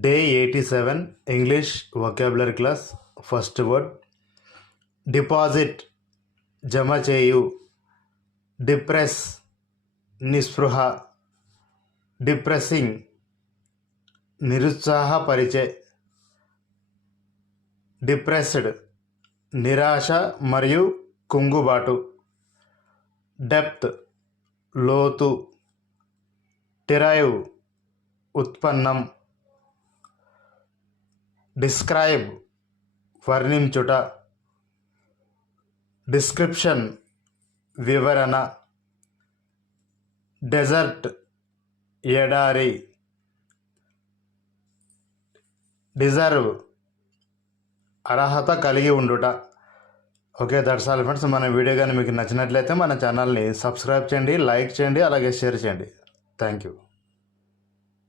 Day 87 English vocabulary class. First word deposit, జమ చేయు. Depress, నిస్పృహ. డిప్రెసింగ్, నిరుత్సాహపరిచే. డిప్రెస్డ్, నిరాశ మరియు కుంగుబాటు. డెప్త్, లోతు. డిరైవ్, ఉత్పన్నం. డిస్క్రైబ్, వర్ణించుట. డిస్క్రిప్షన్, వివరణ. డెజర్ట్, ఎడారి. డిజర్వ్, అర్హత కలిగి ఉండుట. Okay, that's all friends. మన వీడియో కానీ మీకు నచ్చినట్లయితే మన ఛానల్ని సబ్స్క్రైబ్ చేయండి, లైక్ చేయండి, అలాగే షేర్ చేయండి. Thank you.